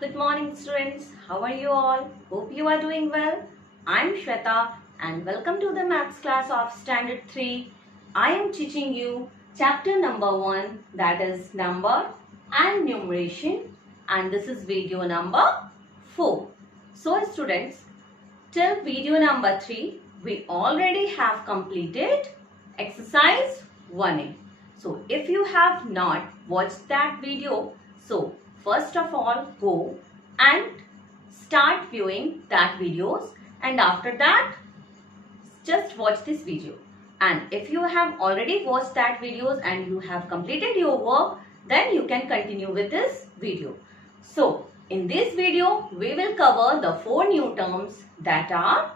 Good morning students. How are you all? Hope you are doing well. I'm Shweta and welcome to the maths class of standard 3. I am teaching you chapter number 1, that is number and numeration, and this is video number 4. So students, till video number 3 we already have completed exercise 1A. So if you have not watched that video, so first of all go and start viewing that videos, and after that just watch this video. And if you have already watched that videos and you have completed your work, then you can continue with this video. So in this video we will cover the 4 new terms, that are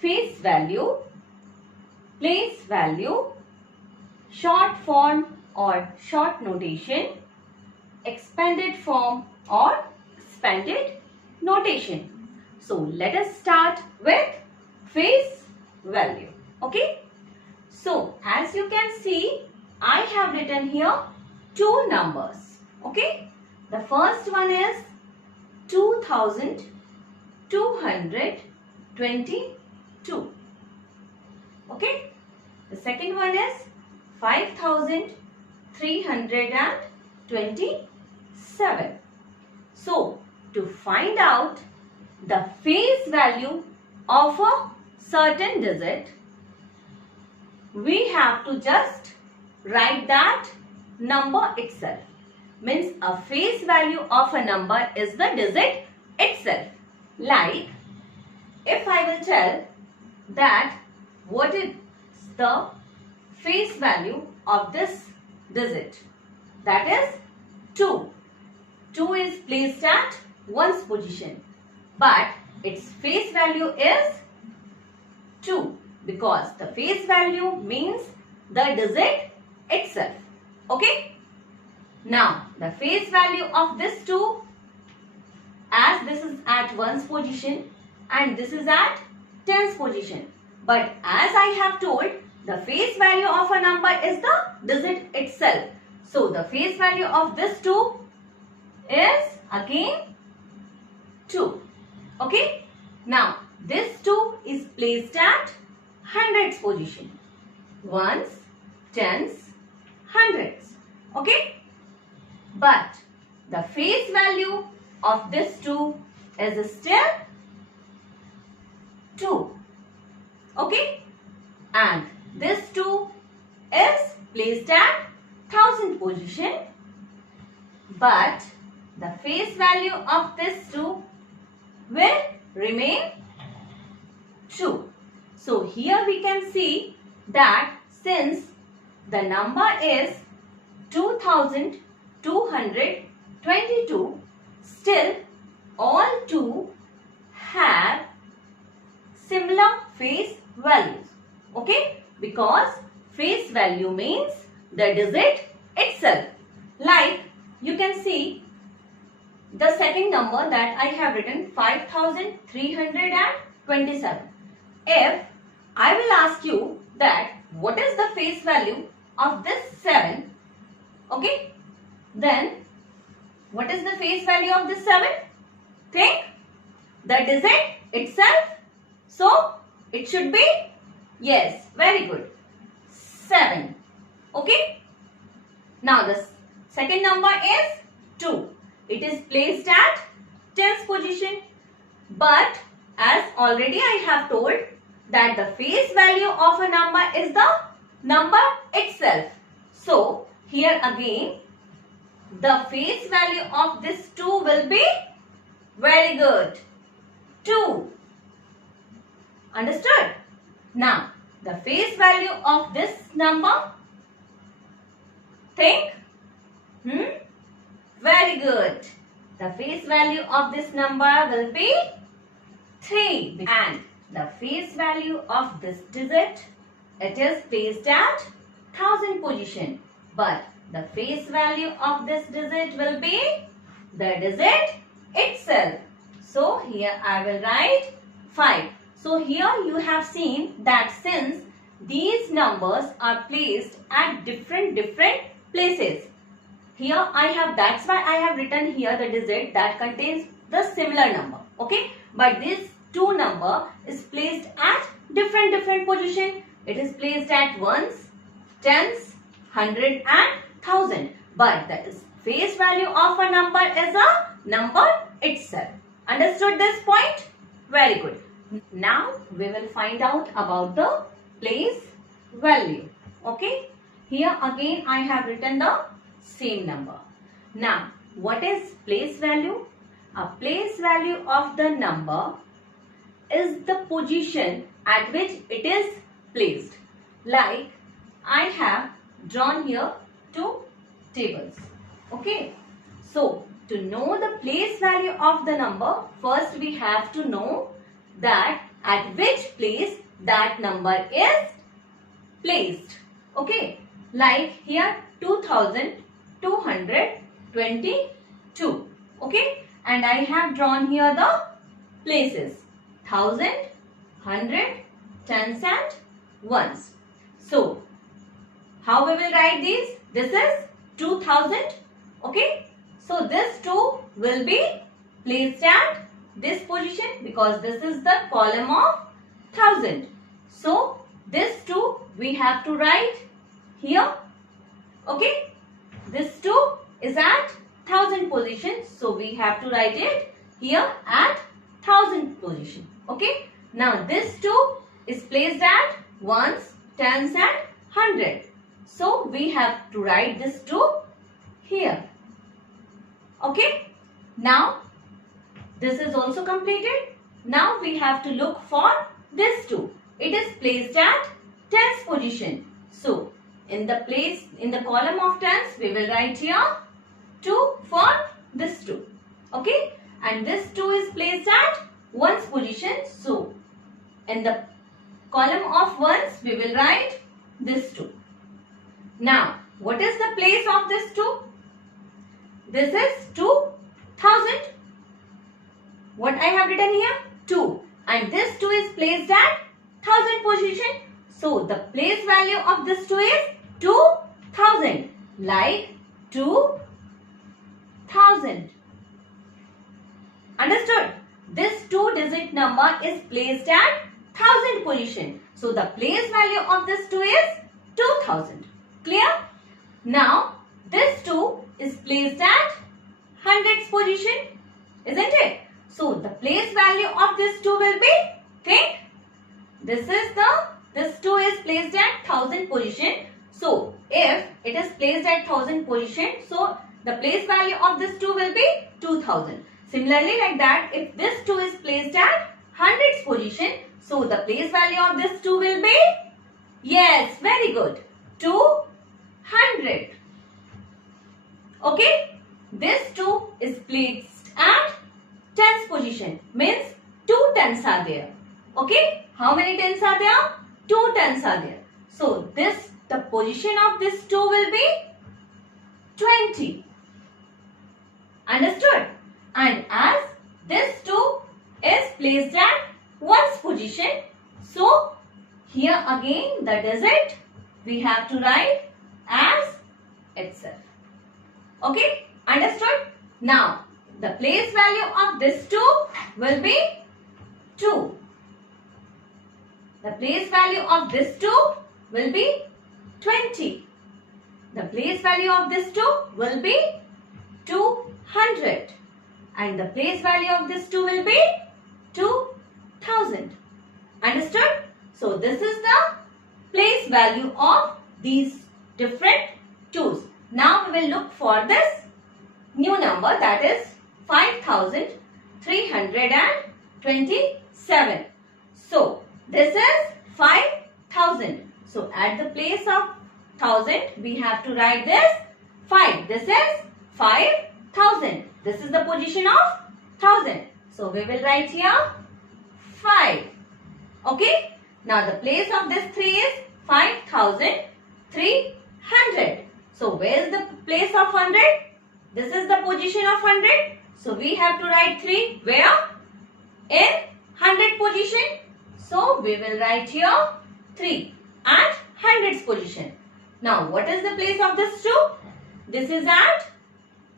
face value, place value, short form or short notation, expanded form or expanded notation. So let us start with face value. Okay. So as you can see, I have written here 2 numbers. Okay. The first one is 2222. Okay. The second one is 5327. So to find out the face value of a certain digit, we have to just write that number itself. Means a face value of a number is the digit itself. Like if I will tell that what is the face value of this digit, that is 2. 2 is placed at 1's position, but its face value is 2 because the face value means the digit itself. Okay. Now the face value of this 2, as this is at 1's position and this is at 10's position, but as I have told, the face value of a number is the digit itself. So the face value of this 2 is again 2. Okay. Now this 2 is placed at 100's position. 1's, 10's, 100's. Okay. But the face value of this 2 is still 2. Okay. And this 2 is placed at 1000 position, but the face value of this 2 will remain 2. So here we can see that since the number is 2222, still all 2 have similar face values. Okay, because face value means the digit itself. Like you can see the second number that I have written, 5327. If I will ask you that what is the face value of this 7, okay, then what is the face value of this 7? Think, the digit itself. So it should be, yes, very good, 7. Okay. Now the second number is 2. It is placed at 10's position, but as already I have told that the face value of a number is the number itself. So here again the face value of this 2 will be, very good, 2. Understood? Now the face value of this number, think, very good. The face value of this number will be 3, and the face value of this digit, it is placed at 1000 position, but the face value of this digit will be the digit itself. So here I will write 5. So here you have seen that since these numbers are placed at different places, here I have, that's why I have written here the digit that contains the similar number. Okay, but this 2 number is placed at different position. It is placed at ones, tens, 100 and 1000. But the face value of a number is a number itself. Understood this point? Very good. Now we will find out about the place value. Okay, here again I have written the same number. Now what is place value? A place value of the number is the position at which it is placed. Like I have drawn here 2 tables. Okay, so to know the place value of the number, first we have to know that at which place that number is placed. Okay, like here 2222. Okay, and I have drawn here the places 1000, 100, tens and ones. So how we will write these? This is 2000. Okay, so this 2 will be placed at this position because this is the column of 1000. So this 2 we have to write here. Okay, this 2 is at 1000 position, so we have to write it here at 1000 position. Okay, now this 2 is placed at ones, tens and 100. So we have to write this 2 here. Okay, now this is also completed. Now we have to look for this 2. It is placed at tens position. So in the column of tens we will write here 2 for this 2. Okay, and this 2 is placed at ones position. So in the column of ones we will write this 2. Now what is the place of this 2? This is 2000. What I have written here? 2. And this 2 is placed at 1000 position. So the place value of this 2 is 2000. Like 2000. Understood? This 2-digit number is placed at 1000 position. So the place value of this 2 is 2000. Clear? Now this 2 is placed at hundreds position. Isn't it? So the place value of this 2 will be, think, this 2 is placed at 1000 position. So if it is placed at 1000 position, so the place value of this 2 will be 2000. Similarly, like that, if this 2 is placed at hundreds position, so the place value of this 2 will be, yes, very good, 200. Okay, this 2 is placed at tens position, means 2 tens are there. Okay, how many tens are there? 2 tens are there. So the position of this 2 will be 20. Understood? And as this 2 is placed at ones position, so here again the digit we have to write as itself. Okay, understood? Now the place value of this 2 will be 2. The place value of this 2 will be 20. The place value of this 2 will be 200. And the place value of this 2 will be 2000. Understood? So this is the place value of these different 2's. Now we will look for this new number, that is 5327. So this is 5000. So at the place of 1000 we have to write this 5. This is 5000. This is the position of 1000. So we will write here 5. Okay. Now the place of this 3 is 5300. So where is the place of 100? This is the position of 100. So we have to write 3 where? In 100 position. So we will write here 3 at hundreds position. Now what is the place of this 2? This is at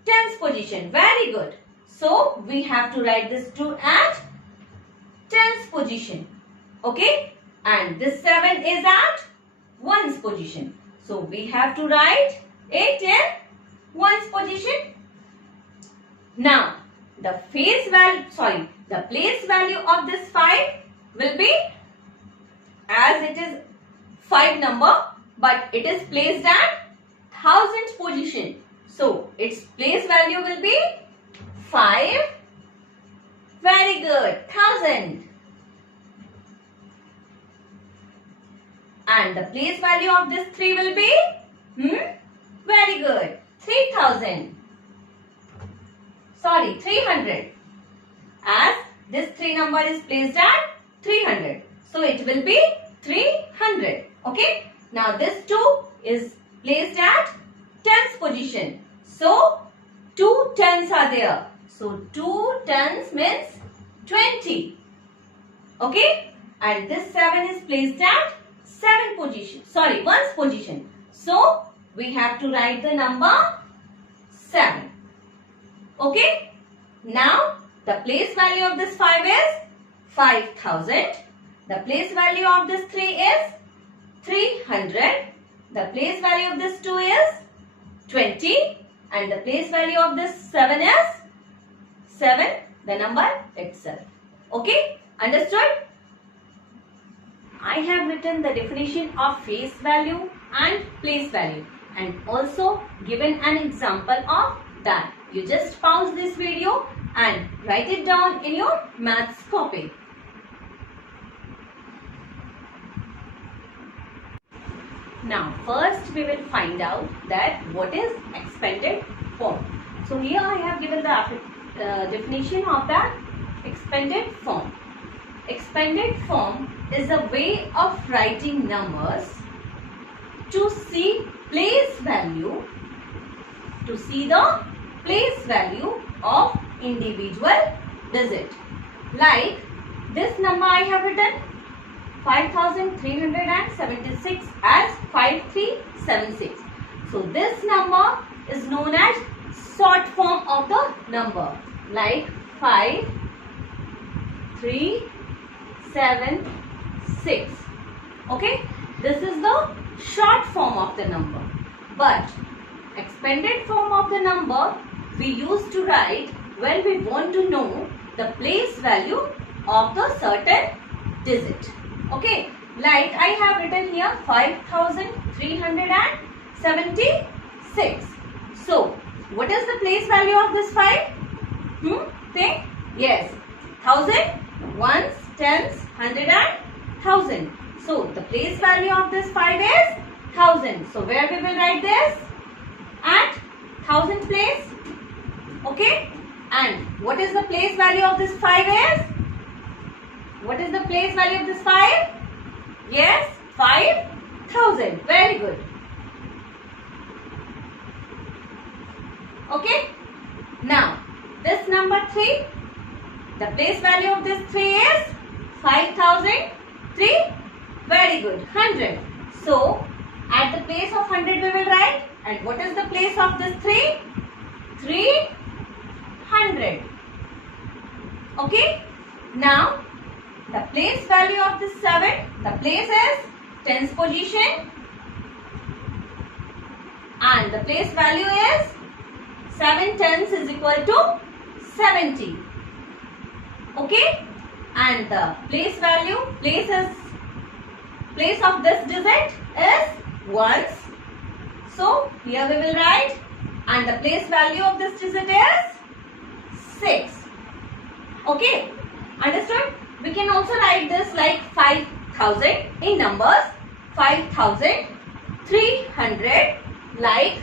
tens position. Very good. So we have to write this 2 at tens position. Okay. And this 7 is at ones position. So we have to write it in ones position. Now the place value of this 5 will be, as it is 5 number, but it is placed at thousands position. So its place value will be 5. Very good. 1000. And the place value of this 3 will be, very good, 3000. Sorry, 300. As this 3 number is placed at 300. So it will be 300. Okay. Now this 2 is placed at tens position. So 2 tens are there. So 2 tens means 20. Okay. And this 7 is placed at ones position. So we have to write the number 7. Okay. Now the place value of this 5 is 5000. The place value of this 3 is 300. The place value of this 2 is 20. And the place value of this 7 is 7, the number itself. Okay. Understood? I have written the definition of face value and place value and also given an example of that. You just pause this video and write it down in your maths copy. Now first we will find out that what is expanded form. So here I have given the definition of that expanded form. Expanded form is a way of writing numbers to see place value, to see the place value of individual digit. Like this number I have written 5376 as 5376. So this number is known as short form of the number, like 5376. Okay, this is the short form of the number. But expanded form of the number we used to write when we want to know the place value of the certain digit. Okay, like I have written here 5376. So what is the place value of this 5? Think? Yes, 1000, ones, tens, 100 and 1000. So the place value of this 5 is 1000. So where we will write this? At 1000 place. Okay. And what is the place value of this 5 is? What is the place value of this 5? Yes, 5000. Very good. Okay. Now this number 3. The place value of this 3 is 5003. Very good. 100. So at the place of 100 we will write. And what is the place of this 3? 300. Okay. Now the place value of this 7. The place is tens position. And the place value is 7 tens is equal to 70. Okay. And the place value, place of this digit is ones. So here we will write, and the place value of this digit is 6. Okay. Understood? We can also write this like 5000 in numbers. 5300 like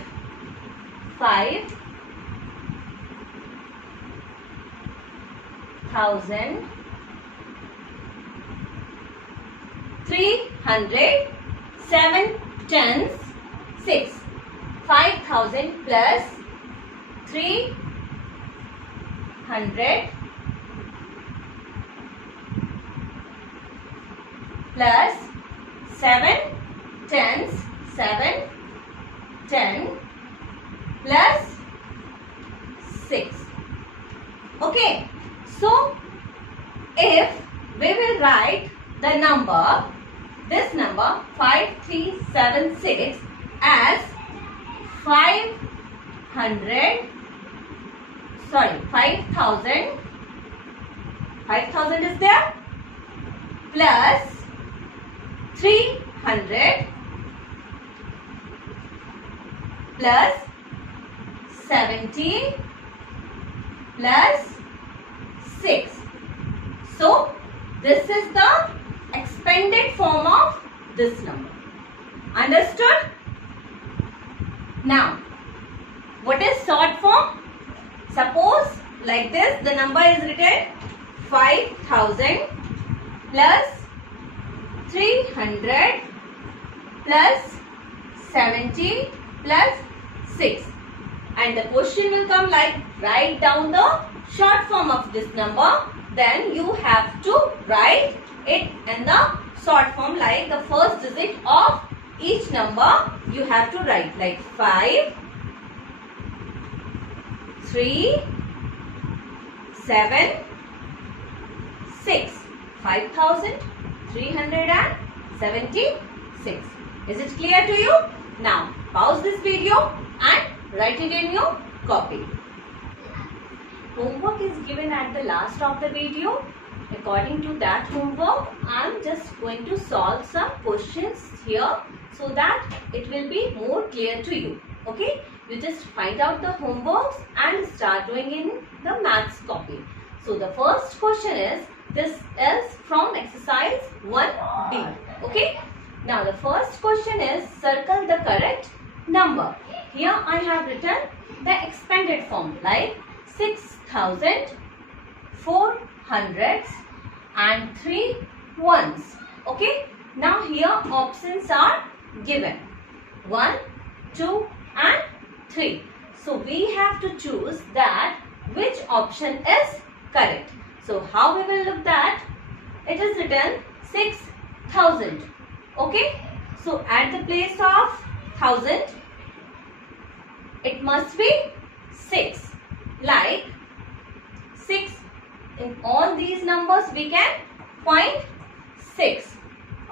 5000 300 7 tens 6 5000 plus 300 plus 7 tens 7 10 plus 6. Okay. So, if we will write the number, this number 5376 as 5000 is there, plus 300 plus 70 plus 6. So, this is the expanded form of this number. Understood? Now, what is short form? Suppose like this, the number is written 5000 plus 300 plus 70 plus 6. And the question will come like, write down the short form of this number. Then you have to write it in the short form, like the first digit of each number you have to write, like 5, 3, 7, 6. 5376. Is it clear to you? Now pause this video and write it in your copy. Homework is given at the last of the video. According to that homework, I am just going to solve some questions here so that it will be more clear to you. Okay? You just find out the homeworks and start doing in the maths copy. So the first question is, this is from exercise 1B. Okay? Now the first question is, circle the correct number. Here I have written the expanded form, like 6,000, 4 hundreds and 3 ones. Okay? Now here options are given, 1, 2 and 3. So we have to choose that which option is correct. So how we will look that? It is written 6,000. Okay? So at the place of 1000, it must be 6. Like 6, in all these numbers we can find 6.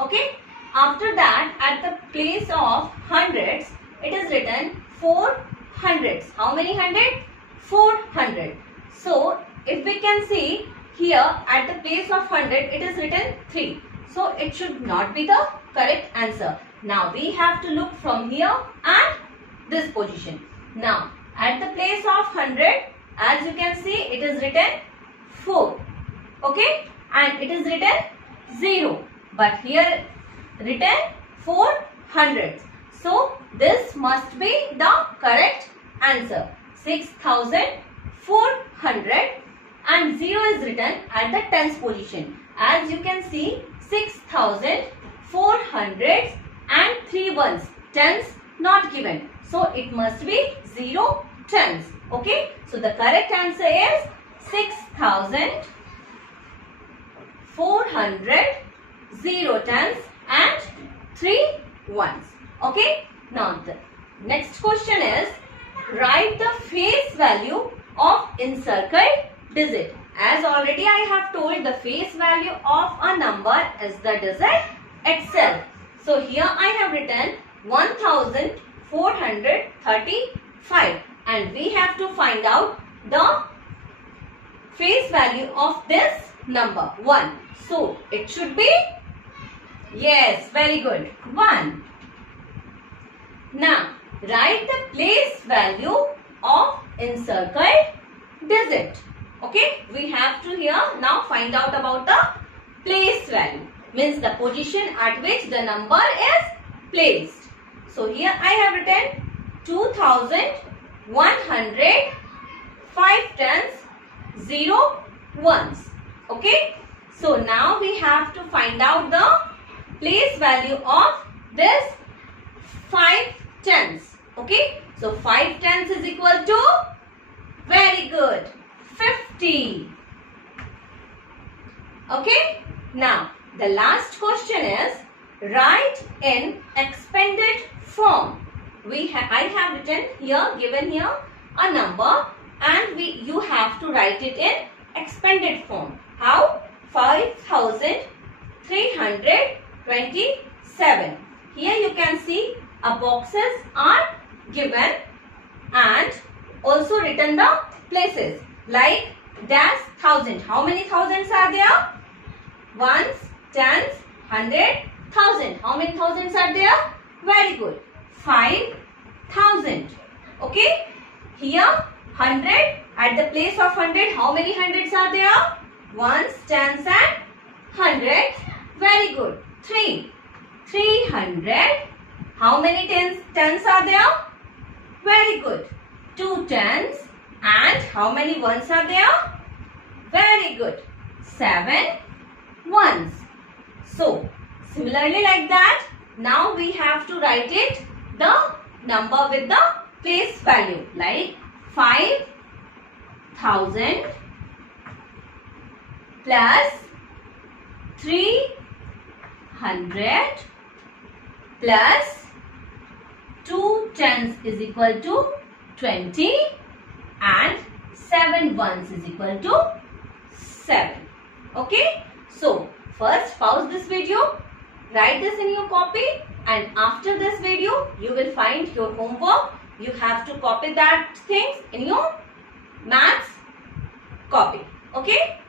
Okay? After that, at the place of hundreds, it is written 4 hundreds. How many hundred? 400. So if we can see here at the place of 100, it is written 3. So it should not be the correct answer. Now we have to look from here and this position. Now at the place of 100, as you can see, it is written 4. Okay? And it is written 0. But here written 400. So this must be the correct answer. 6,400 and 0 is written at the tens position. As you can see, 6,400 and 3 ones. Tens not given. So it must be 0 tens. Okay. So the correct answer is 6,400, 0 tens and 3 ones. Okay. Now the next question is, write the face value of encircled digit. As already I have told, the face value of a number is the digit itself. So here I have written 1435 and we have to find out the face value of this number 1. So it should be, yes, very good, 1. Now write the place value of encircled digit. Okay, we have to here now find out about the place value, means the position at which the number is placed. So here I have written 2,100, 5 tens, 0 ones. Okay, so now we have to find out the place value of this 5 tens. Okay, so 5 tens is equal to, very good, 50. Okay, now the last question is, write in expanded form I have written here, given here a number, and you have to write it in expanded form. How? 5327. Here you can see boxes are given and also written the places like dash thousand. How many thousands are there? Ones, tens, 100, 1000. How many thousands are there? Very good. 5000. Okay. Here 100. At the place of 100, how many hundreds are there? Ones, tens and 100. Very good. 300. How many tens are there? Very good. 2 tens. And how many ones are there? Very good. 7 ones. So, similarly like that, now we have to write it, the number with the place value, like 5000 plus 300 plus 2 tens is equal to 20 and 7 ones is equal to 7. Okay. So, first pause this video, write this in your copy, and after this video, you will find your homework. You have to copy that things in your maths copy. Okay.